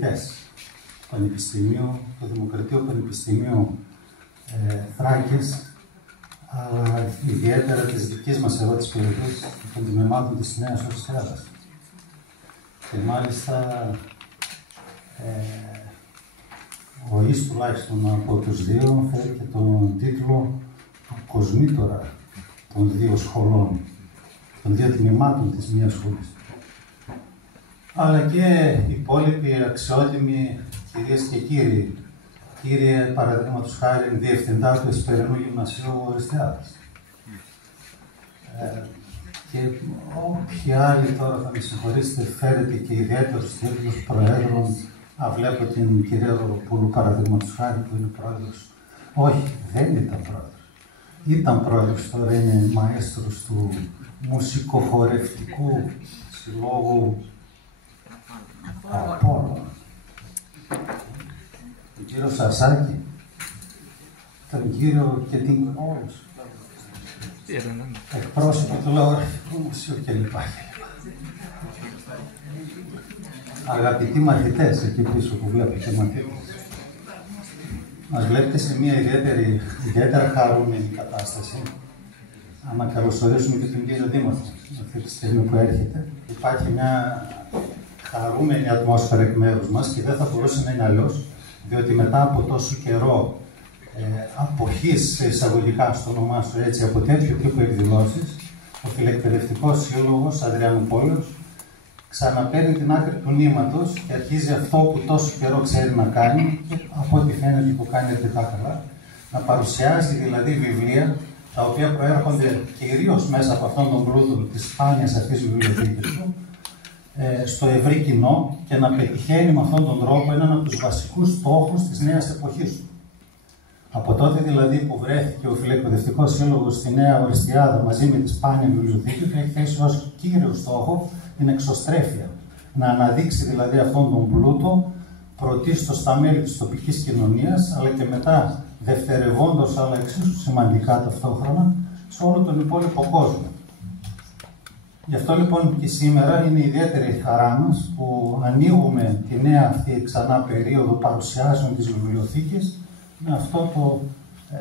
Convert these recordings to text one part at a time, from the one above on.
καθηγητές Πανεπιστημίου, του Δημοκρατίου Πανεπιστημίου Θράκης, αλλά ιδιαίτερα της δικής μας εδώ της περιοχής, των τμήματων της Νέας Ορσιάδας. Και μάλιστα ο Ις τουλάχιστον από τους δύο φέρει και τον τίτλο του κοσμήτορα των δύο σχολών, των δύο τμήματων της μίας σχολής. Αλλά και οι υπόλοιποι αξιότιμοι κυρίες και κύριοι, κύριε παραδείγματος χάρη διευθυντά του Εσπερινού Γυμνασίου Ορσιάδας. Και όποιοι άλλοι τώρα θα με συγχωρήσετε, φέρετε και ιδιαίτερους τίτλους προέδρων. Βλέπω την κυρία Ροδοπούλου παραδείγματος χάρη που είναι πρόεδρος. Όχι, δεν ήταν πρόεδρος. Ήταν πρόεδρος, τώρα είναι μαέστρος του μουσικοχορευτικού συλλόγου Απόλλωνα. Τον κύριο Σασάκη, τον κύριο και την όλους. Εκπρόσωπο του Λαογραφικού Μουσείου κλπ. Αγαπητοί μαθητές, εκεί πίσω που βλέπετε μαθητές, μας βλέπετε σε μια ιδιαίτερα χαρούμενη κατάσταση. Να καλωσορίσουμε και τον κύριο Δήμαρχο, αυτή τη στιγμή που έρχεται. Υπάρχει μια χαρούμενη ατμόσφαιρα εκ μέρους μας και δεν θα μπορούσε να είναι αλλιώς, διότι μετά από τόσο καιρό αποχής εισαγωγικά στο όνομά σου έτσι από τέτοιου τύπου εκδηλώσεις, ο Φιλεκπαιδευτικός Σύλλογος Αδριανουπόλεως ξαναπαίρνει την άκρη του νήματος και αρχίζει αυτό που τόσο καιρό ξέρει να κάνει, και από ό,τι φαίνεται που κάνει αρκετά καλά, να παρουσιάζει δηλαδή βιβλία τα οποία προέρχονται κυρίως μέσα από αυτόν τον πλούτο της σπάνιας αυτής βιβλιοθήκης του στο ευρύ κοινό και να πετυχαίνει με αυτόν τον τρόπο έναν από τους βασικούς στόχους της νέας εποχής του. Από τότε δηλαδή που βρέθηκε ο Φιλεκπαιδευτικός Σύλλογος στη Νέα Ορσιάδα μαζί με τη σπάνια βιβλιοθήκη του, έχει θέσει ως κύριο στόχο την εξωστρέφεια. Να αναδείξει δηλαδή αυτόν τον πλούτο πρωτίστως στα μέλη της τοπικής κοινωνίας, αλλά και μετά δευτερευόντως, αλλά εξίσου σημαντικά ταυτόχρονα, σε όλο τον υπόλοιπο κόσμο. Γι' αυτό λοιπόν και σήμερα είναι ιδιαίτερη η χαρά μας που ανοίγουμε τη νέα αυτή ξανά περίοδο παρουσιάσεων της βιβλιοθήκης με αυτό το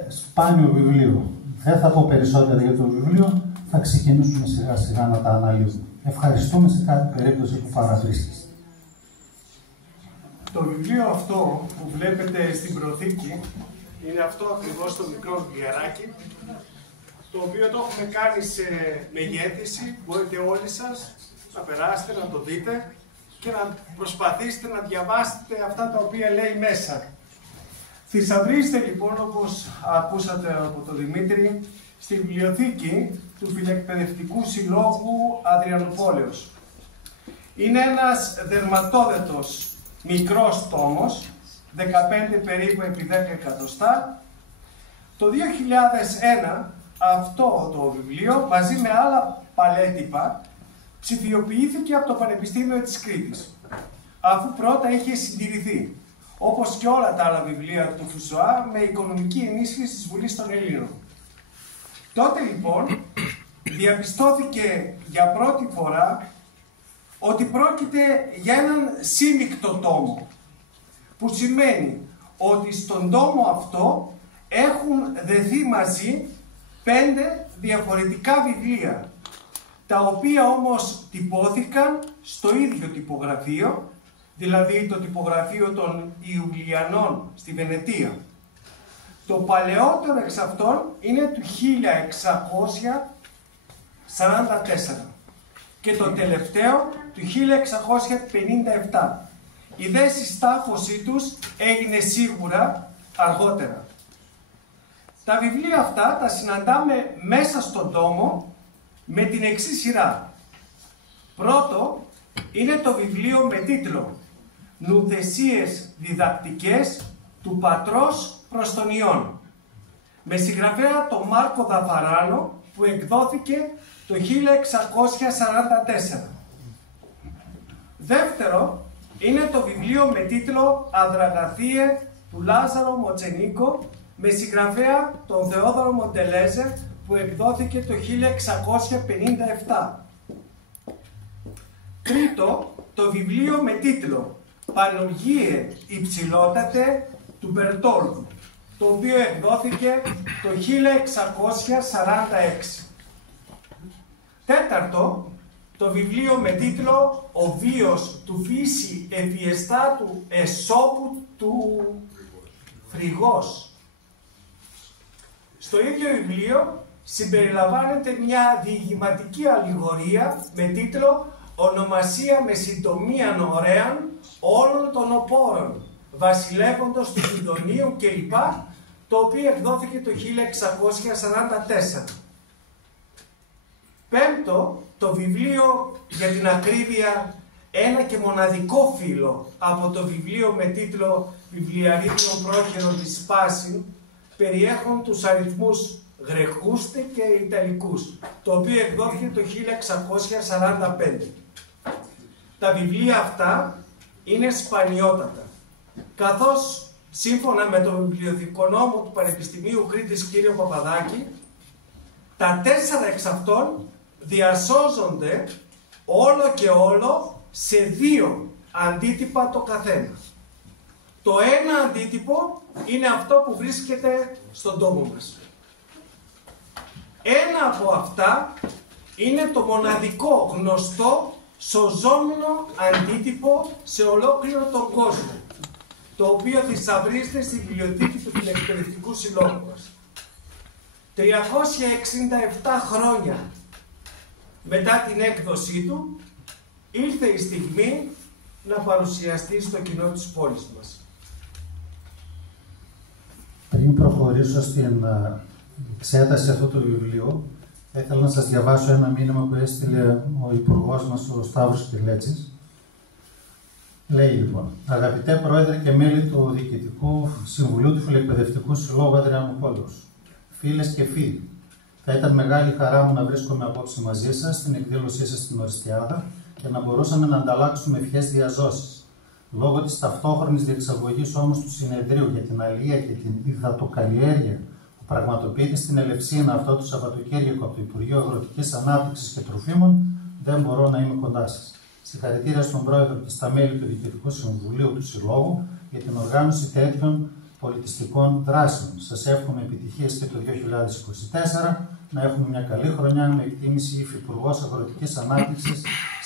σπάνιο βιβλίο. Δεν θα πω περισσότερα για το βιβλίο, θα ξεκινήσουμε σιγά σιγά να τα αναλύουμε. Ευχαριστούμε σε κάθε περίπτωση που παραβρίσκεστε. Το βιβλίο αυτό που βλέπετε στην προθήκη είναι αυτό ακριβώς το μικρό βιβλιαράκι, το οποίο το έχουμε κάνει σε μεγέθυνση. Μπορείτε όλοι σας να περάσετε, να το δείτε και να προσπαθήσετε να διαβάσετε αυτά τα οποία λέει μέσα. Θησαυρίζετε λοιπόν, όπως ακούσατε από τον Δημήτρη, στη βιβλιοθήκη του Φιλεκπαιδευτικού Συλλόγου Αδριανουπόλεως. Είναι ένας δερματόδετος μικρός τόμος, 15 περίπου επί 10 εκατοστά. Το 2001 αυτό το βιβλίο μαζί με άλλα παλέτυπα ψηφιοποιήθηκε από το Πανεπιστήμιο της Κρήτης, αφού πρώτα είχε συντηρηθεί, όπως και όλα τα άλλα βιβλία του Φουσουά, με οικονομική ενίσχυση της Βουλής των Ελλήνων. Τότε λοιπόν διαπιστώθηκε για πρώτη φορά ότι πρόκειται για έναν σύμμικτο τόμο, που σημαίνει ότι στον τόμο αυτό έχουν δεθεί μαζί 5 διαφορετικά βιβλία, τα οποία όμως τυπώθηκαν στο ίδιο τυπογραφείο, δηλαδή το τυπογραφείο των Ιουλιανών στη Βενετία. Το παλαιότερο εξ αυτών είναι του 1644 και το τελευταίο του 1657. Η δε συστάχωσή τους έγινε σίγουρα αργότερα. Τα βιβλία αυτά τα συναντάμε μέσα στον τόμο με την εξής σειρά. Πρώτο είναι το βιβλίο με τίτλο «Νουθεσίες διδακτικές του πατρός προς τον Υιόν», με συγγραφέα τον Μάρκο Δαφαράνο, που εκδόθηκε το 1644. Δεύτερο είναι το βιβλίο με τίτλο «Αδραγαθίε» του Λάζαρο Μοτσενίκο, με συγγραφέα τον Θεόδωρο Μοντελέζε, που εκδόθηκε το 1657. Τρίτο, το βιβλίο με τίτλο Πανουργίε υψηλότατε του Μπερτόλδου, το οποίο εκδόθηκε το 1646. Τέταρτο, το βιβλίο με τίτλο «Ο βίος του φύση εφιεστάτου Εσώπου του Φρυγός». Στο ίδιο βιβλίο συμπεριλαμβάνεται μια διηγηματική αλληγορία με τίτλο «Ονομασία με συντομίαν ωραίαν όλων των οπόρων, βασιλεύοντος του Κιντονίου κλπ», το οποίο εκδόθηκε το 1644. Πέμπτο, το βιβλίο, για την ακρίβεια, ένα και μοναδικό φύλλο από το βιβλίο με τίτλο «Βιβλιαρίτιον πρόχειρον της Σπάσιν», περιέχουν τους αριθμούς γρεκούστε και ιταλικούς, το οποίο εκδόθηκε το 1645. Τα βιβλία αυτά είναι σπανιότατα, καθώς σύμφωνα με τον βιβλιοθηκονόμο του Πανεπιστημίου Κρήτης κ. Παπαδάκη, τα 4 εξ αυτών διασώζονται όλο και όλο σε 2 αντίτυπα το καθένα. Το ένα αντίτυπο είναι αυτό που βρίσκεται στον τόπο μας. Ένα από αυτά είναι το μοναδικό γνωστό σωζόμενο αντίτυπο σε ολόκληρο τον κόσμο, το οποίο θησαυρίζεται στη βιβλιοθήκη του Φιλεκπαιδευτικού Συλλόγου μας. 367 χρόνια μετά την έκδοσή του, ήρθε η στιγμή να παρουσιαστεί στο κοινό της πόλης μας. Πριν προχωρήσω στην εξέταση αυτού του βιβλίου, ήθελα να σας διαβάσω ένα μήνυμα που έστειλε ο Υπουργός μας, ο Σταύρος Κελέτσης. Λέει λοιπόν: «Αγαπητέ Πρόεδρε και μέλη του Διοικητικού Συμβουλίου του Φιλεκπαιδευτικού Συλλόγου Αδριανοπόλεως, φίλες και φίλοι, θα ήταν μεγάλη χαρά μου να βρίσκομαι απόψε μαζί σας στην εκδήλωσή σας στην Οριστιάδα και να μπορούσαμε να ανταλλάξουμε ευχές διαζώσεις. Λόγω της ταυτόχρονης διεξαγωγής όμως του συνεδρίου για την αλεία και την υδατοκαλλιέργεια που πραγματοποιείται στην Ελευσίνα αυτό το Σαββατοκύριακο από το Υπουργείο Αγροτικής Ανάπτυξης και Τροφίμων, δεν μπορώ να είμαι κοντά σας. Συγχαρητήρια στον Πρόεδρο και στα μέλη του Διοικητικού Συμβουλίου του Συλλόγου για την οργάνωση τέτοιων πολιτιστικών δράσεων. Σας εύχομαι επιτυχίες και το 2024, να έχουμε μια καλή χρονιά, με εκτίμηση Υφυπουργός Αγροτικής Ανάπτυξης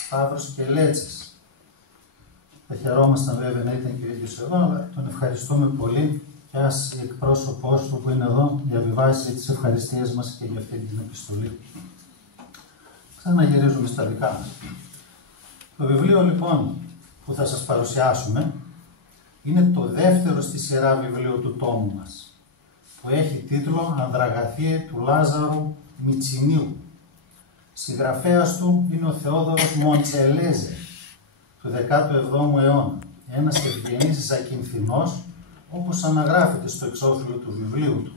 Σταύρος Κελέτσης». Θα χαιρόμασταν βέβαια να ήταν και ο ίδιος εδώ, αλλά τον ευχαριστούμε πολύ και ας η εκπρόσωπός του που είναι εδώ διαβιβάσει τις ευχαριστίες μας και για αυτή την επιστολή. Ξαναγυρίζουμε στα δικά μας. Το βιβλίο λοιπόν που θα σας παρουσιάσουμε είναι το δεύτερο στη σειρά βιβλίου του τόμου μας, που έχει τίτλο «Ανδραγαθείε του Λάζαρου Μιτσινίου». Συγγραφέας του είναι ο Θεόδωρος Μοντσελέζε του 17ου αιώνα, ένας ευγενής Ζακυνθινός, όπως αναγράφεται στο εξώφυλλο του βιβλίου του.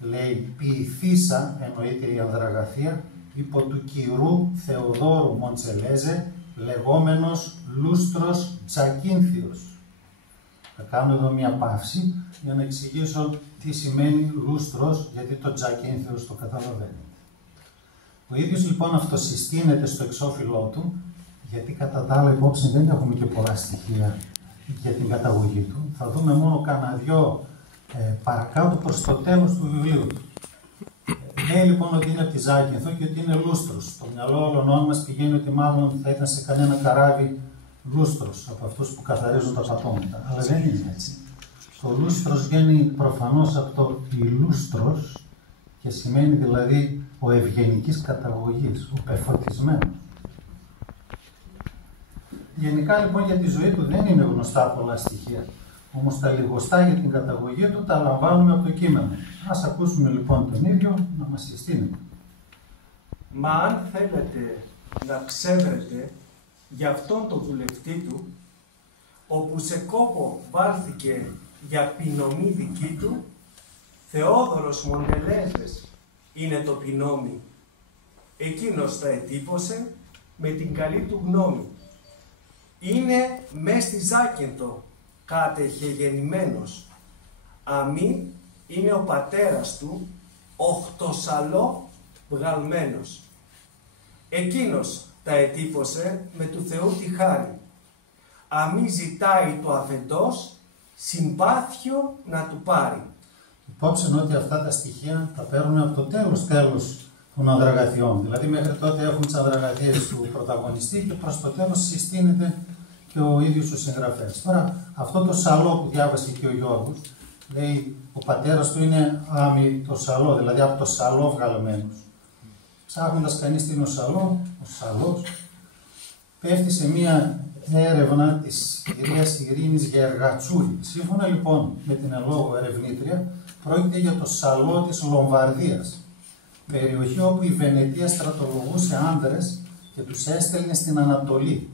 Λέει «Ποιηθήσα», εννοείται η Ανδραγαθεία, υπό του κυρού Θεοδόρου Μοντσελέζε, λεγόμενος Λούστρος Τζακίνθιος. Θα κάνω εδώ μια παύση για να εξηγήσω τι σημαίνει λούστρος, γιατί το Τζακίνθιος το καταλαβαίνει. Ο ίδιος λοιπόν αυτοσυστήνεται στο εξώφυλλό του, γιατί κατά τα άλλα υπόψη δεν έχουμε και πολλά στοιχεία για την καταγωγή του. Θα δούμε μόνο κανένα δυο παρακάτω προς το τέλος του βιβλίου του. Λέει λοιπόν ότι είναι από τη Ζάκυνθο και ότι είναι λούστρος. Στο μυαλό όλων μας πηγαίνει ότι μάλλον θα ήταν σε κανένα καράβι λούστρος, από αυτούς που καθαρίζουν τα πατώματα. Αλλά δεν είναι έτσι. Το λούστρος βγαίνει προφανώς από το ηλούστρος και σημαίνει δηλαδή ο ευγενικής καταγωγής, ο πεφωτισμένος. Γενικά λοιπόν για τη ζωή του δεν είναι γνωστά πολλά στοιχεία. Όμως τα λιγοστά για την καταγωγή του τα λαμβάνουμε από το κείμενο. Ας ακούσουμε λοιπόν τον ίδιο να μας συστήνει. «Μα αν θέλετε να ξέρετε για αυτόν τον βουλευτή του, όπου σε κόπο βάλθηκε για ποινωμή δική του, Θεόδωρος Μοντελέζες είναι το ποινόμι. Εκείνος τα ετύπωσε με την καλή του γνώμη. Είναι μες στη Ζάκυνθο κατεχεγεννημένος. Αμή είναι ο πατέρας του, οχτωσαλό βγαλμένος. Εκείνος τα ετύπωσε με του Θεού τη χάρη. αμή ζητάει το αφεντός, συμπάθειο να του πάρει. Υπόψη ότι αυτά τα στοιχεία τα παίρνουν από το τέλος των αδραγαθιών. Δηλαδή μέχρι τότε έχουν τις αδραγαθίες του πρωταγωνιστή και προς το τέλος συστήνεται και ο ίδιος ο συγγραφέας. Τώρα αυτό το σαλό που διάβασε και ο Γιώργος, λέει ο πατέρας του είναι άμι το σαλό, δηλαδή από το σαλό βγαλμένος. Ψάχνοντας κανείς τι είναι ο σαλός πέφτει σε μία έρευνα της κυρίας Ειρήνης Γεργατσούλη. Σύμφωνα λοιπόν με την ελόγω ερευνήτρια, πρόκειται για το σαλό της Λομβαρδίας, περιοχή όπου η Βενετία στρατολογούσε άνδρες και τους έστελνε στην Ανατολή.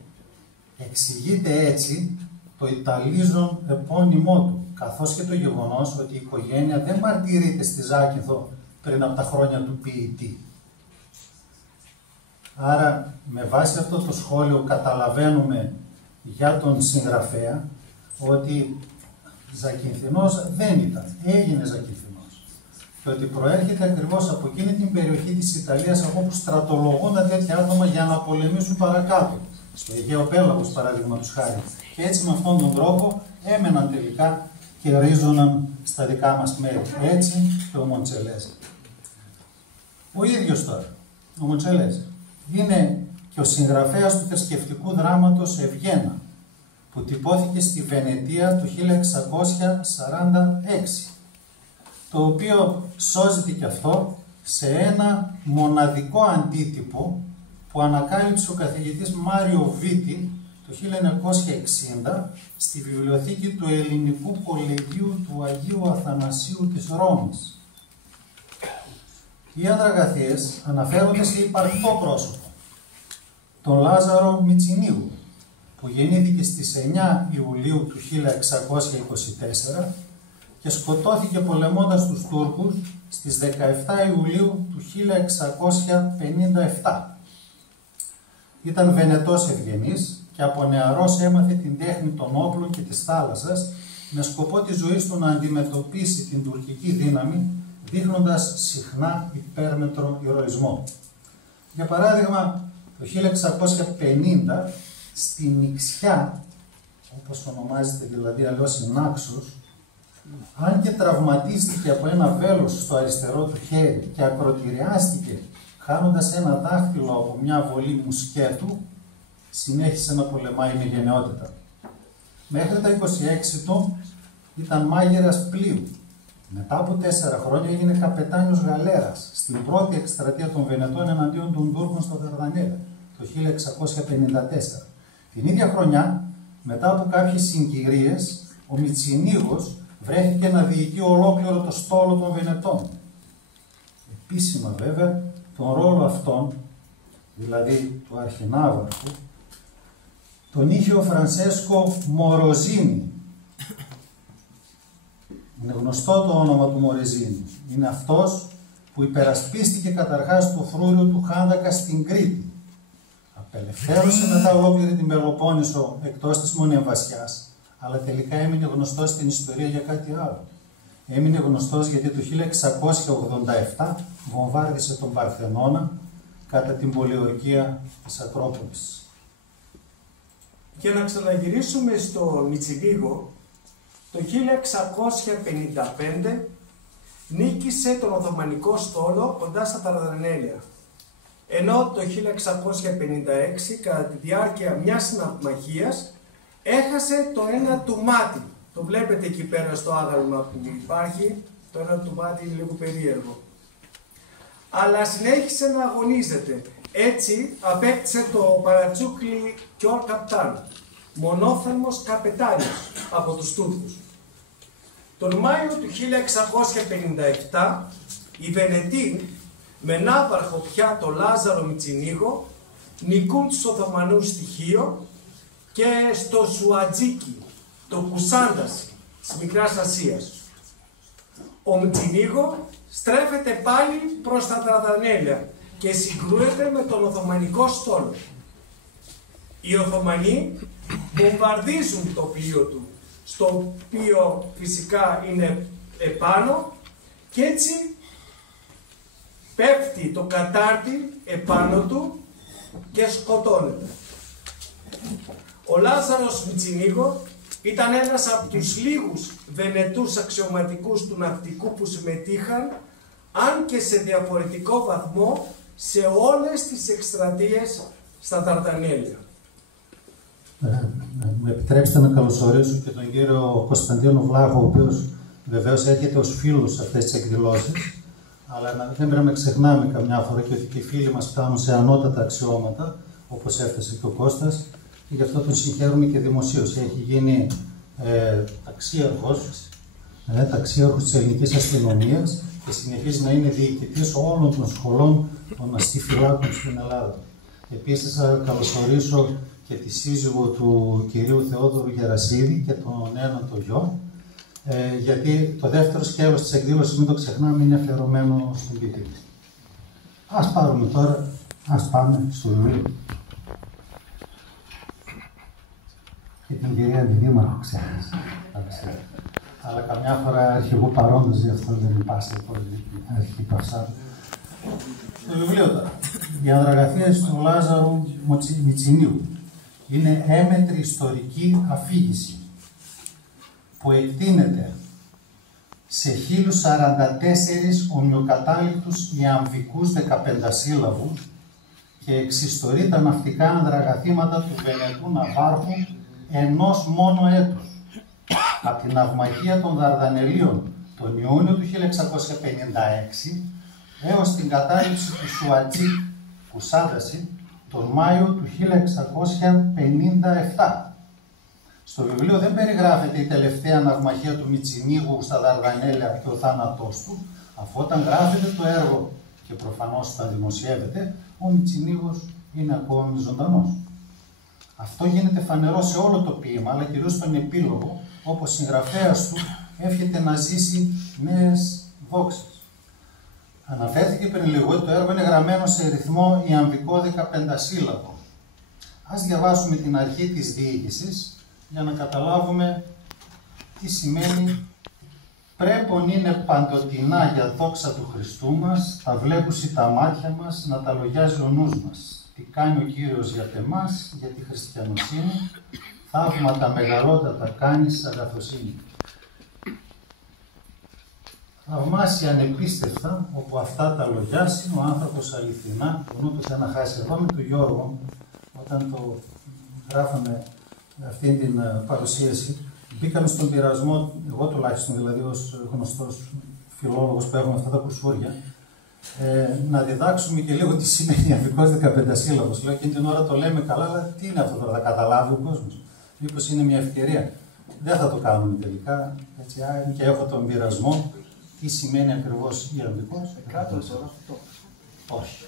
Εξηγείται έτσι το Ιταλίζον επώνυμό του, καθώς και το γεγονός ότι η οικογένεια δεν μαρτυρείται στη Ζάκυνθο πριν από τα χρόνια του ποιητή. Άρα, με βάση αυτό το σχόλιο καταλαβαίνουμε για τον συγγραφέα ότι Ζακυνθινός δεν ήταν, έγινε Ζακυνθινός. Και ότι προέρχεται ακριβώς από εκείνη την περιοχή της Ιταλίας από όπου στρατολογούνταν τέτοια άτομα για να πολεμήσουν παρακάτω. Στο Αιγαίο Πέλαγος, παραδείγματος χάρη. Και έτσι με αυτόν τον τρόπο έμεναν τελικά και ρίζωναν στα δικά μας μέρη. Έτσι και ο Μοντσελέζε. Ο ίδιος τώρα, ο Μοντσελέζε, είναι και ο συγγραφέας του θρησκευτικού δράματος Ευγένα, που τυπώθηκε στη Βενετία του 1646, το οποίο σώζεται και αυτό σε ένα μοναδικό αντίτυπο που ανακάλυψε ο καθηγητής Μάριο Βίτη το 1960 στη βιβλιοθήκη του Ελληνικού Κολεγίου του Αγίου Αθανασίου της Ρώμης. Οι αδραγαθίες αναφέρονται σε υπαρκτό πρόσωπο, τον Λάζαρο Μιτσινίγου, που γεννήθηκε στις 9 Ιουλίου του 1624 και σκοτώθηκε πολεμώντας τους Τούρκους στις 17 Ιουλίου του 1657. Ήταν Βενετός ευγενής και από νεαρός έμαθε την τέχνη των όπλων και της θάλασσας με σκοπό τη ζωή του να αντιμετωπίσει την τουρκική δύναμη, δείχνοντας συχνά υπέρμετρο ηρωισμό. Για παράδειγμα, το 1650 στη Νιξιά, όπως ονομάζεται δηλαδή αλλιώς η Νάξος, αν και τραυματίστηκε από ένα βέλος στο αριστερό του χέρι και ακροτηριάστηκε χάνοντας ένα δάχτυλο από μια βολή μουσκέτου, συνέχισε να πολεμάει με γενναιότητα. Μέχρι τα 26 του ήταν μάγειρας πλοίου. Μετά από 4 χρόνια έγινε καπετάνιος γαλέρας στην πρώτη εκστρατεία των Βενετών εναντίον των Τούρκων στο Δαρδανέλα το 1654. Την ίδια χρονιά, μετά από κάποιες συγκυρίες, ο Μιτσινίγος βρέθηκε να διοικεί ολόκληρο το στόλο των Βενετών. Επίσημα βέβαια, τον ρόλο αυτόν, δηλαδή του αρχινάβαρχου, τον είχε ο Φρανσέσκο Μοροζίνη. Είναι γνωστό το όνομα του Μορεζίνη. Είναι αυτός που υπερασπίστηκε καταρχάς το φρούριο του Χάνδακα στην Κρήτη. Απελευθέρωσε μετά ολόκληρη την Πελοπόννησο εκτός της Μονεμβασιάς, αλλά τελικά έμεινε γνωστός στην ιστορία για κάτι άλλο. Έμεινε γνωστός γιατί το 1687 βομβάρδισε τον Παρθενώνα κατά την πολιορκία της Ακρόπολης. Για να ξαναγυρίσουμε στο Μιτσινίγο, το 1655 νίκησε τον Οθωμανικό στόλο κοντά στα Δαρδανέλια. Ενώ το 1656, κατά τη διάρκεια μιας ναυμαχίας, έχασε το ένα του μάτι. Το βλέπετε εκεί πέρα στο άγαλμα που υπάρχει, το ένα του μάτι είναι λίγο περίεργο. Αλλά συνέχισε να αγωνίζεται. Έτσι απέκτησε το παρατσούκλι Κιόρ Καπτάν, μονόθερμος καπετάνιος από τους Τούρκους. Τον Μάιο του 1657 οι Βενετοί, με ναύαρχο πια το Λάζαρο Μιτσινίγο, νικούν τους Οθωμανούς στη Χίο και στο Σουατζίκι, το Κουσάνταση της Μικράς Ασίας. Ο Μιτσινίγο στρέφεται πάλι προς τα Δαρδανέλια και συγκρούεται με τον Οθωμανικό στόλο. Οι Οθωμανοί βομβαρδίζουν το πλοίο του, στο οποίο φυσικά είναι επάνω, και έτσι πέφτει το κατάρτι επάνω του και σκοτώνεται. Ο Λάζαρος Μιτσινίγο ήταν ένας από τους λίγους Βενετούς αξιωματικούς του ναυτικού που συμμετείχαν, αν και σε διαφορετικό βαθμό, σε όλες τις εκστρατείες στα Δαρδανέλια. Μου επιτρέψτε να καλωσορίσω και τον κύριο Κωνσταντίνο Βλάχο, ο οποίος βεβαίως έρχεται ως φίλος σε αυτές τις εκδηλώσεις, αλλά δεν πρέπει να ξεχνάμε καμιά φορά και ότι και οι φίλοι μας φτάνουν σε ανώτατα αξιώματα, όπως έφτασε και ο Κώστας, και γι' αυτό τον συγχαίρουμε και δημοσίως. Έχει γίνει ταξίαρχος της ελληνικής αστυνομίας και συνεχίζει να είναι διοικητής όλων των σχολών των αστιφυλάκων στην Ελλάδα. Επίσης, θα καλωσορίσω και τη σύζυγο του κυρίου Θεόδωρου Γερασίδη και τον έναν το γιο, γιατί το δεύτερο σκέλος της εκδήλωσης, μην το ξεχνάμε, είναι αφιερωμένο στον ποιητή. Ας πάρουμε τώρα, ας πάμε στο βιβλίο. Και την κυρία Αντιδήμαρχο ξέχασα. Αλλά καμιά φορά αρχηγού παρόντος, γι' αυτό δεν υπάρχει αρχή παυσά. Το βιβλίο τώρα. Οι Ανδραγαθίες του Λάζαρου Μιτσινίου. Είναι έμετρη ιστορική αφήγηση που εκτείνεται σε 1044 ομοιοκατάληκτους ιαμβικούς 15σύλλαβους και εξιστορεί τα ναυτικά ανδραγαθήματα του Βενετού ναυάρχου ενός μόνο έτους, από την ναυμαγία των Δαρδανελίων τον Ιούνιο του 1656 έως την κατάληψη του Σουατζίκ Κουσάνταση τον Μάιο του 1657. Στο βιβλίο δεν περιγράφεται η τελευταία ναυμαγία του Μιτσινίγου στα Δαρδανέλια και ο θάνατός του, αφού όταν γράφεται το έργο και προφανώς όταν δημοσιεύεται, ο Μιτσινίγος είναι ακόμη ζωντανός. Αυτό γίνεται φανερό σε όλο το ποίημα, αλλά κυρίως στον επίλογο, όπου ο συγγραφέας του εύχεται να ζήσει νέες δόξες. Αναφέρθηκε πριν λίγο ότι το έργο είναι γραμμένο σε ρυθμό ιαμβικό 15σύλλαβο. Ας διαβάσουμε την αρχή της διήγησης για να καταλάβουμε τι σημαίνει «Πρέπον είναι παντοτινά για δόξα του Χριστού μας, τα βλέπουσι τα μάτια μας, να τα λογιάζει ο νους μας. Τι κάνει ο Κύριος για εμάς, για τη χριστιανοσύνη, θαύματα μεγαλότατα κάνεις αγαθοσύνη». Θαυμάσια ανεπίστευτα, όπου αυτά τα λογιάσει, ο άνθρωπος αληθινά, τον ούτε να χάσει. Εγώ με τον Γιώργο, όταν το γράφαμε αυτή την παρουσίαση, μπήκαμε στον πειρασμό, εγώ τουλάχιστον δηλαδή ως γνωστός φιλόλογος που έχουμε αυτά τα κουσούρια, να διδάξουμε και λίγο τι σημαίνει ιαμβικός 15σύλλαβος. Λέω εκείνη την ώρα το λέμε καλά, αλλά τι είναι αυτό τώρα, θα καταλάβει ο κόσμος. Μήπως είναι μια ευκαιρία. Δεν θα το κάνουμε τελικά, έτσι, και έχω τον πειρασμό. Τι σημαίνει ακριβώς ιαμβικός? Όχι.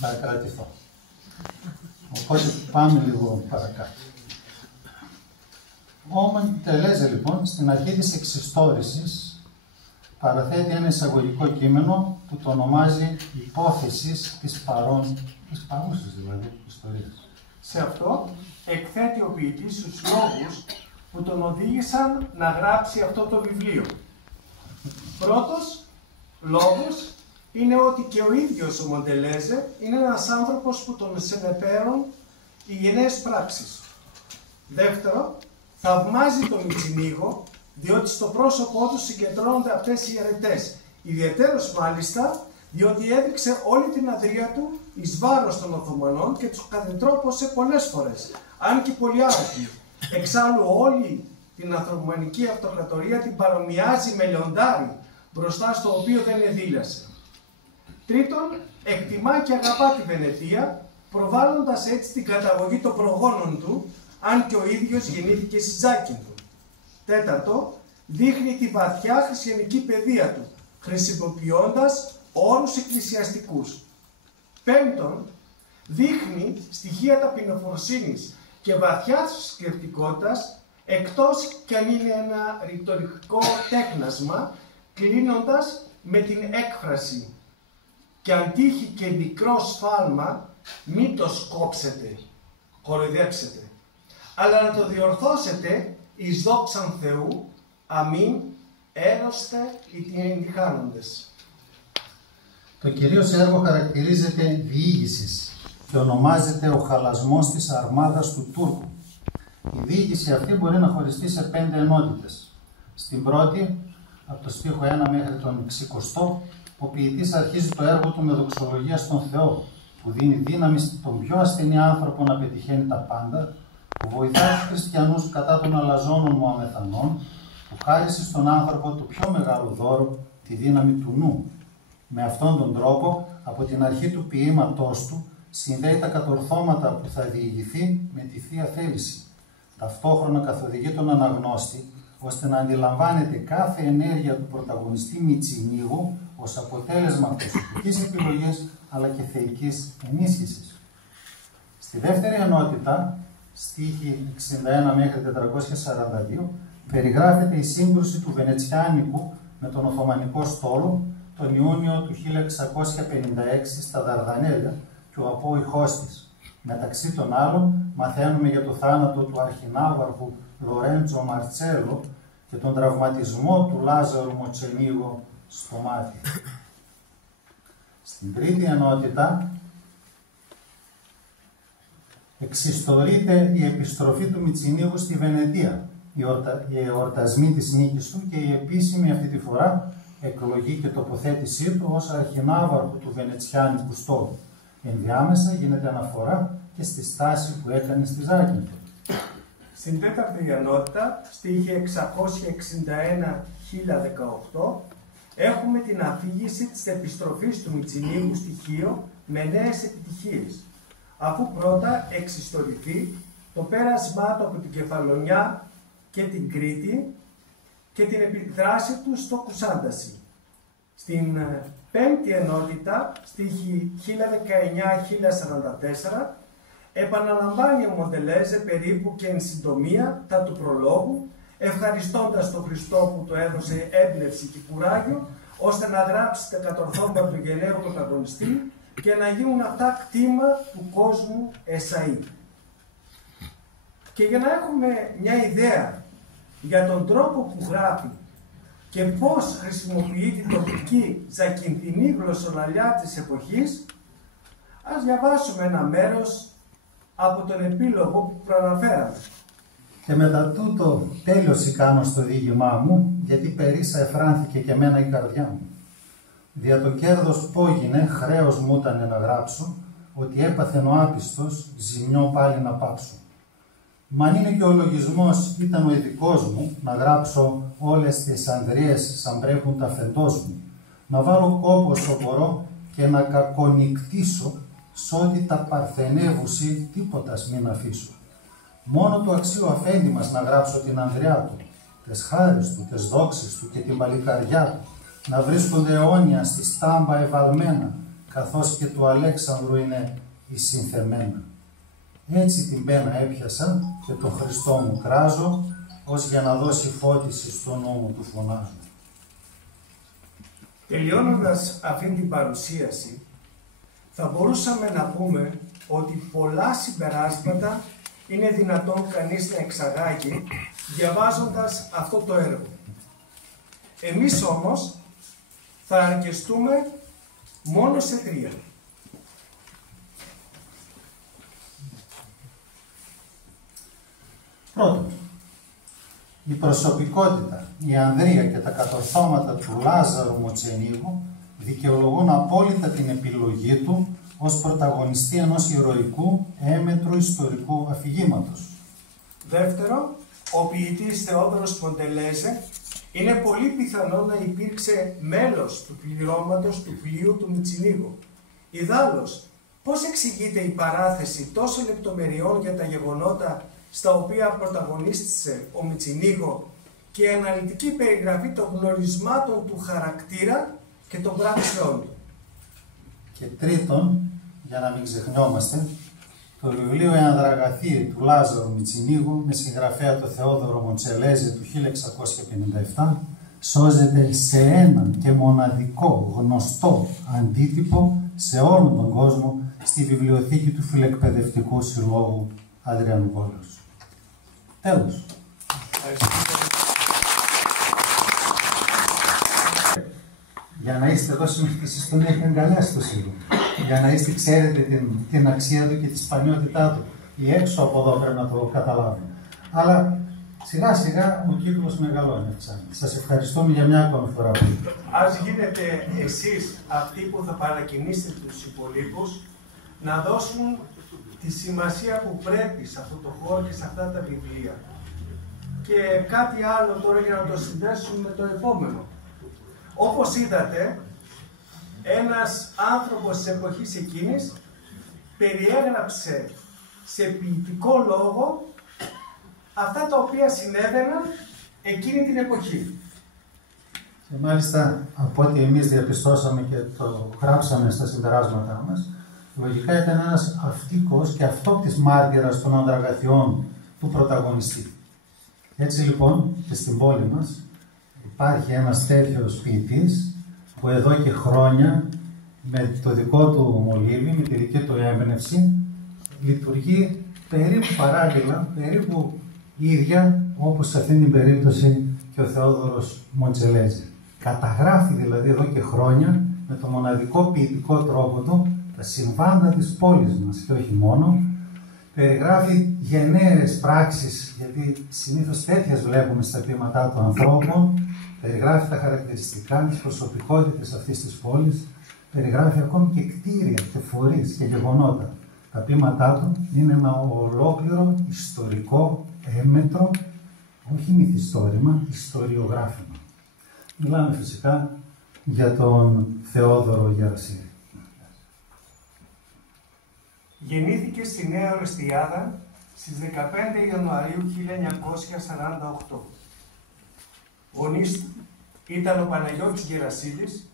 Θα κρατηθώ. Οπότε πάμε λίγο παρακάτω. Ο Τελέζε λοιπόν στην αρχή της εξιστόρησης παραθέτει ένα εισαγωγικό κείμενο που το ονομάζει υπόθεσης της παρούσης δηλαδή ιστορίας. Σε αυτό εκθέτει ο ποιητής τους λόγους που τον οδήγησαν να γράψει αυτό το βιβλίο. Πρώτος λόγος είναι ότι και ο ίδιος ο Μοντελέζε είναι ένας άνθρωπος που τον συνεπαίρουν οι γενναίες πράξεις. Δεύτερο, θαυμάζει τον Μιτσινίγο, διότι στο πρόσωπό του συγκεντρώνονται αυτές οι αρετές. Ιδιαιτέρως μάλιστα, διότι έδειξε όλη την αδρία του εις βάρος των Οθωμανών και τους κατετρόπωσε πολλές φορές, αν και πολύ άρρωστοι. Εξάλλου όλη την Οθωμανική αυτοκρατορία την παρομοιάζει με λιοντάρι, μπροστά στο οποίο δεν εδήλασε. Τρίτον, εκτιμά και αγαπά τη Βενετία, προβάλλοντας έτσι την καταγωγή των προγόνων του, αν και ο ίδιος γεννήθηκε στη Ζάκυνθο. Τέταρτο, δείχνει τη βαθιά χριστιανική παιδεία του, χρησιμοποιώντας όρους εκκλησιαστικούς. Πέμπτον, δείχνει στοιχεία ταπεινοφροσύνης και βαθιάς σκεπτικότητας, εκτός κι αν είναι ένα ρητορικό τέχνασμα, κλείνοντας με την έκφραση «Και αν τύχει και μικρό σφάλμα, μην το σκόψετε, κοροϊδέψετε, αλλά να το διορθώσετε εις δόξαν Θεού, αμήν, έρωστε οι τυχάνοντες». Το κυρίως έργο χαρακτηρίζεται διήγησης και ονομάζεται «Ο χαλασμός της αρμάδας του Τούρκου». Η διοίκηση αυτή μπορεί να χωριστεί σε 5 ενότητες. Στην πρώτη, από το στίχο 1 μέχρι τον 60, ο ποιητής αρχίζει το έργο του με δοξολογία στον Θεό, που δίνει δύναμη στον πιο ασθενή άνθρωπο να πετυχαίνει τα πάντα, που βοηθάει τους χριστιανούς κατά των αλαζόνων Μωαμεθανών, που χάρισε στον άνθρωπο το πιο μεγάλο δώρο, τη δύναμη του νου. Με αυτόν τον τρόπο, από την αρχή του ποίηματός του, συνδέει τα κατορθώματα που θα διηγηθεί με τη Θεία Θέληση. Ταυτόχρονα καθοδηγεί τον αναγνώστη, ώστε να αντιλαμβάνεται κάθε ενέργεια του πρωταγωνιστή Μιτσινίγου ως αποτέλεσμα προσωπικής επιλογής, αλλά και θεϊκής ενίσχυσης. Στη δεύτερη ενότητα, στίχοι 61 μέχρι 442, περιγράφεται η σύγκρουση του Βενετσιάνικου με τον Οθωμανικό στόλο τον Ιούνιο του 1656 στα Δαρδανέλια και ο απόϊχός της. Μεταξύ των άλλων, μαθαίνουμε για το θάνατο του αρχινάβαρχου Λορέντσο Μαρτσέλο και τον τραυματισμό του Λάζαρου Μοτσενίγο στο μάτι. Στην τρίτη ενότητα εξιστορείται η επιστροφή του Μιτσινίγου στη Βενετία, οι εορτασμοί της νίκης του και η επίσημη αυτή τη φορά εκλογή και τοποθέτησή του ως αρχινάβαρχου του Βενετσιάνικου στόλου. Ενδιάμεσα γίνεται αναφορά και στη στάση που έκανε στη Ζάκυνθο. Στην τέταρτη ενότητα, στίχη 661-1018, έχουμε την αφήγηση της επιστροφής του Μιτσινίγου στη Χίο με νέες επιτυχίες, αφού πρώτα εξιστορηθεί το πέρασμά του από την Κεφαλονιά και την Κρήτη και την επιδράση του στο Κουσάνταση. Στην πέμπτη ενότητα, στίχη 1019-1044, επαναλαμβάνει ο Μοντελέζε περίπου και εν συντομία τα του προλόγου, ευχαριστώντας τον Χριστό που του έδωσε έμπνευση και κουράγιο, ώστε να γράψει τα κατορθώματα του γενναίου πρωταγωνιστή και να γίνουν αυτά κτήμα του κόσμου εσαΐ. Και για να έχουμε μια ιδέα για τον τρόπο που γράφει και πώς χρησιμοποιεί την τοπική ζακυνθινή γλωσσολαλιά της εποχής, ας διαβάσουμε ένα μέρος από τον επίλογο που προαναφέραμε. Και μετά τούτο τέλειωση κάνω στο διήγημά μου, γιατί περίσα εφράνθηκε και εμένα η καρδιά μου. Δια το κέρδος πόγινε, χρέος μου ήτανε να γράψω, ότι έπαθεν ο άπιστος, ζημιό πάλι να πάψω. Μα αν είναι και ο λογισμός ήταν ο ειδικός μου, να γράψω όλες τις ανδρείες σαν πρέπουν τα φεντός μου, να βάλω κόπο όσο μπορώ και να κακονικτήσω σ' ό,τι τα παρθενεύουσι τίποτας μην αφήσω. Μόνο του αξίου αφέντη μας να γράψω την ανδρειά του, τες χάρες του, τες δόξες του και την παλικαριά του, να βρίσκονται αιώνια στη στάμπα ευαλμένα, καθώς και του Αλέξανδρου είναι η συνθεμένα. Έτσι την πένα έπιασα και τον Χριστό μου κράζω, ως για να δώσει φώτιση στο νου μου του φωνάζω. Τελειώνοντας αυτήν την παρουσίαση, θα μπορούσαμε να πούμε ότι πολλά συμπεράσματα είναι δυνατόν κανείς να εξαγάγει διαβάζοντας αυτό το έργο. Εμείς όμως θα αρκεστούμε μόνο σε 3. Πρώτον, η προσωπικότητα, η ανδρεία και τα κατορθώματα του Λάζαρου Μοτσενίγου δικαιολογούν απόλυτα την επιλογή του ως πρωταγωνιστή ενός ηρωικού, έμετρου ιστορικού αφηγήματος. Δεύτερο, ο ποιητής Θεόδωρος Μοντελέζε είναι πολύ πιθανό να υπήρξε μέλος του πληρώματος του πλοίου του Μιτσινίγου. Ιδάλλως, πώς εξηγείται η παράθεση τόσων λεπτομεριών για τα γεγονότα στα οποία πρωταγωνίστησε ο Μιτσινίγο και η αναλυτική περιγραφή των γνωρισμάτων του χαρακτήρα και των πράξεών του. Και τρίτον, για να μην ξεχνιόμαστε, το βιβλίο «Η Ανδραγαθή» του Λάζαρου Μιτσινίγου με συγγραφέα το Θεόδωρο Μοτσελέζε του 1657 σώζεται σε έναν και μοναδικό γνωστό αντίτυπο σε όλον τον κόσμο στη βιβλιοθήκη του Φιλεκπαιδευτικού Συλλόγου Αδριανοπόλεως. Τέλος. Για να είστε εδώ συμμετοχής τον έχει εγκαλέσει το σύλλογο. Για να είστε, ξέρετε την αξία του και τη σπανιότητά του. Ή έξω από εδώ πρέπει να το καταλάβουμε. αλλά σιγά σιγά ο κύκλος μεγαλώνει, αυξάνει. Σας ευχαριστούμε για μια ακόμη φορά. Ας γίνετε εσείς αυτοί που θα παρακινήσετε τους υπολείπους να δώσουν τη σημασία που πρέπει σε αυτό το χώρο και σε αυτά τα βιβλία. Και κάτι άλλο τώρα για να το συνδέσουμε με το επόμενο. Όπως είδατε, ένας άνθρωπος της εποχής εκείνης περιέγραψε σε ποιητικό λόγο αυτά τα οποία συνέβαιναν εκείνη την εποχή. Και μάλιστα, από ό,τι εμείς διαπιστώσαμε και το γράψαμε στα συμπεράσματά μας, λογικά ήταν ένας αυτοίκος και αυτόκτης μάρτυρας των ανδραγαθειών του πρωταγωνιστή. Έτσι λοιπόν και στην πόλη μας υπάρχει ένας τέτοιος ποιητής που εδώ και χρόνια με το δικό του μολύβι, με τη δική του έμπνευση, λειτουργεί περίπου παράλληλα, περίπου ίδια, όπως σε αυτήν την περίπτωση και ο Θεόδωρος Μοντσελέτζη. Καταγράφει δηλαδή εδώ και χρόνια με το μοναδικό ποιητικό τρόπο του τα συμβάντα της πόλης μας και όχι μόνο. Περιγράφει γενναίες πράξεις, γιατί συνήθως τέτοιες βλέπουμε στα ποίηματά των ανθρώπων. Περιγράφει τα χαρακτηριστικά, τις προσωπικότητες αυτής της πόλης. Περιγράφει ακόμη και κτίρια και φορείς και γεγονότα. Τα ποίηματά του είναι ένα ολόκληρο ιστορικό έμετρο, όχι μυθιστόρημα, ιστοριογράφημα. Μιλάμε φυσικά για τον Θεόδωρο Γερασίδη. Γεννήθηκε στη Νέα Ορεστιάδα στις 15 Ιανουαρίου 1948. Γονείς του ήταν ο Παναγιώτης Γερασίδης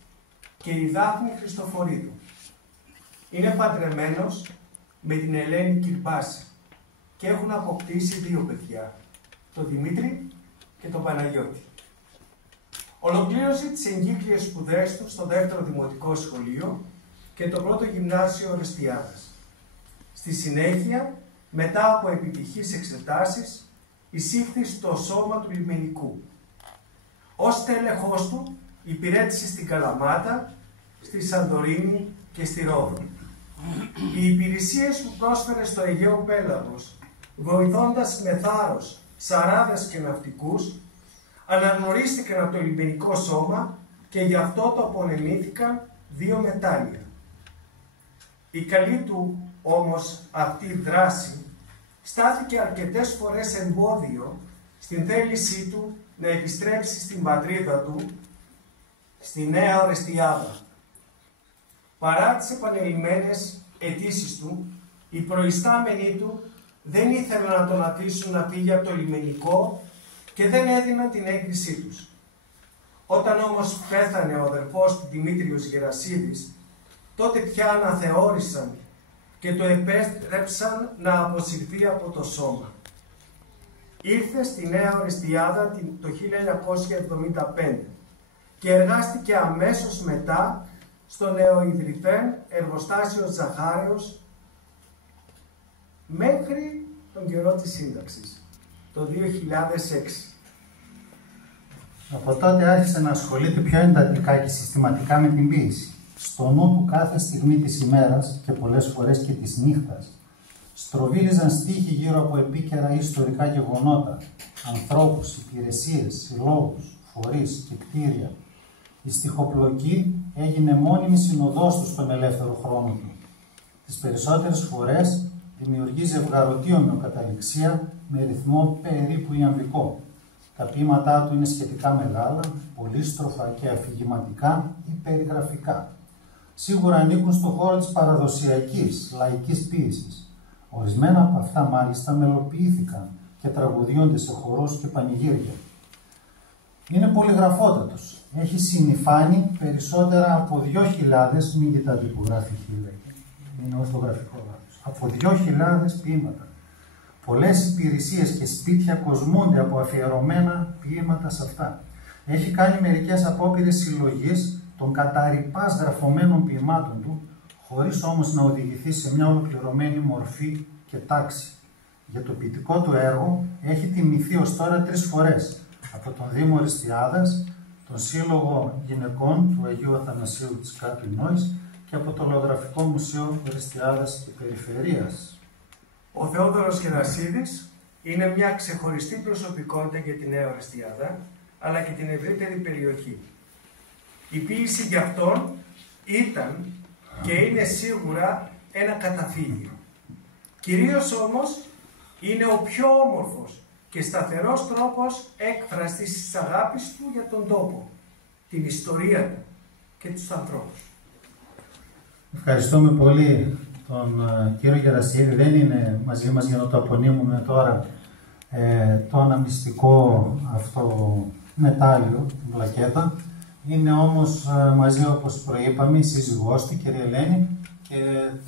και η Δάφνη Χριστοφορίδου. Είναι παντρεμένος με την Ελένη Κυρμπάση και έχουν αποκτήσει 2 παιδιά, τον Δημήτρη και τον Παναγιώτη. Ολοκλήρωσε τις εγκύκλιες σπουδές του στο 2ο Δημοτικό Σχολείο και το 1ο Γυμνάσιο Ορεστιάδας. Στη συνέχεια, μετά από επιτυχείς εξετάσεις, εισήχθη στο σώμα του λιμενικού. Ως τέλεχος του υπηρέτησε στην Καλαμάτα, στη Σαντορίνη και στη Ρόδο. Οι υπηρεσίες που πρόσφερε στο Αιγαίο Πέλαγος, βοηθώντας με θάρρος σαράδες και ναυτικούς, αναγνωρίστηκαν από το λιμενικό σώμα και γι' αυτό το απονεμήθηκαν 2 μετάλλια. Η καλή του όμως αυτή η δράση στάθηκε αρκετές φορές εμπόδιο στην θέλησή του να επιστρέψει στην πατρίδα του, στη Νέα Ορεστιάδα. Παρά τις επανειλημμένες αιτήσεις του, οι προϊστάμενοι του δεν ήθελαν να τον αφήσουν να φύγει από το λιμενικό και δεν έδιναν την έγκρισή τους. Όταν όμως πέθανε ο αδερφός του Δημήτριος Γερασίδης, τότε πια αναθεώρησαν και το επέτρεψαν να αποσυρθεί από το σώμα. Ήρθε στη Νέα Ορεστιάδα το 1975 και εργάστηκε αμέσως μετά στο νεοειδρυθέν εργοστάσιο Ζαχάρεως μέχρι τον καιρό της σύνταξης, το 2006. Από τότε άρχισε να ασχολείται πιο εντατικά και συστηματικά με την ποίηση. Στο νου του κάθε στιγμή της ημέρας και πολλές φορές και της νύχτας στροβίλιζαν στίχοι γύρω από επίκαιρα ιστορικά γεγονότα, ανθρώπους, υπηρεσίες, συλλόγους, φορείς και κτίρια. Η στιχοπλοκή έγινε μόνιμη συνοδός του στον ελεύθερο χρόνο του. Τις περισσότερες φορές δημιουργεί ζευγαρωτή ομοιοκαταληξία με ρυθμό περίπου ιαμβικό. Τα ποίηματά του είναι σχετικά μεγάλα, πολύστροφα και αφηγηματικά ή περιγραφικά. Σίγουρα ανήκουν στον χώρο της παραδοσιακής, λαϊκής ποίησης. Ορισμένα από αυτά μάλιστα μελοποιήθηκαν και τραγουδιούνται σε χορούς και πανηγύρια. Είναι πολυγραφότατος. Έχει συνυφάνει περισσότερα από 2.000, μην κοιτάτε που γράφει χίλια, είναι ορθογραφικό λάθος, από 2.000 ποίηματα. Πολλές υπηρεσίες και σπίτια κοσμούνται από αφιερωμένα ποίηματα σε αυτά. Έχει κάνει μερικές απόπειρες συλλογής των καταρρυπάς γραφωμένων ποιημάτων του, χωρίς όμως να οδηγηθεί σε μια ολοκληρωμένη μορφή και τάξη. Για το ποιητικό του έργο έχει τιμηθεί ως τώρα 3 φορές από τον Δήμο Ορεστιάδας, τον Σύλλογο Γυναικών του Αγίου Αθανασίου της Κάτου Ινόης και από το Λογογραφικό Μουσείο Ορεστιάδας και Περιφερείας. Ο Θεόδωρος Γερασίδης Είναι μια ξεχωριστή προσωπικότητα για τη Νέα Ορεστιάδα, αλλά και την ευρύτερη περιοχή. Η ποίηση για αυτόν ήταν και είναι σίγουρα ένα καταφύγιο. Κυρίως όμως είναι ο πιο όμορφος και σταθερός τρόπος έκφρασης της αγάπης του για τον τόπο, την ιστορία του και τους ανθρώπους. Ευχαριστούμε πολύ τον κύριο Γερασιίδη. Δεν είναι μαζί μας για να το απονείμουμε τώρα το αναμνηστικό αυτό μετάλλιο, την πλακέτα. Είναι όμως μαζί, όπως προείπαμε, η σύζυγός του, κυρία Ελένη,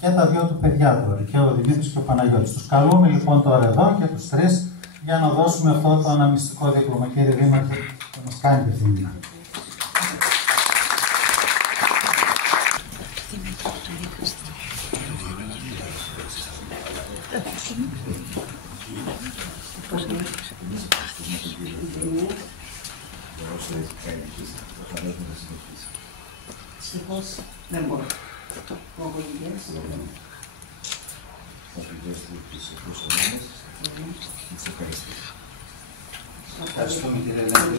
και τα δύο του παιδιά τώρα, και ο Δημήτρης και ο Παναγιώτης. Τους καλούμε λοιπόν τώρα εδώ και τους τρεις για να δώσουμε αυτό το αναμνηστικό δίπλωμα. Κύριε Δήμαρχε, θα μας κάνετε θύμια. Δυστυχώς δεν μπορώ. Ευχαριστούμε κύριε Ελένη.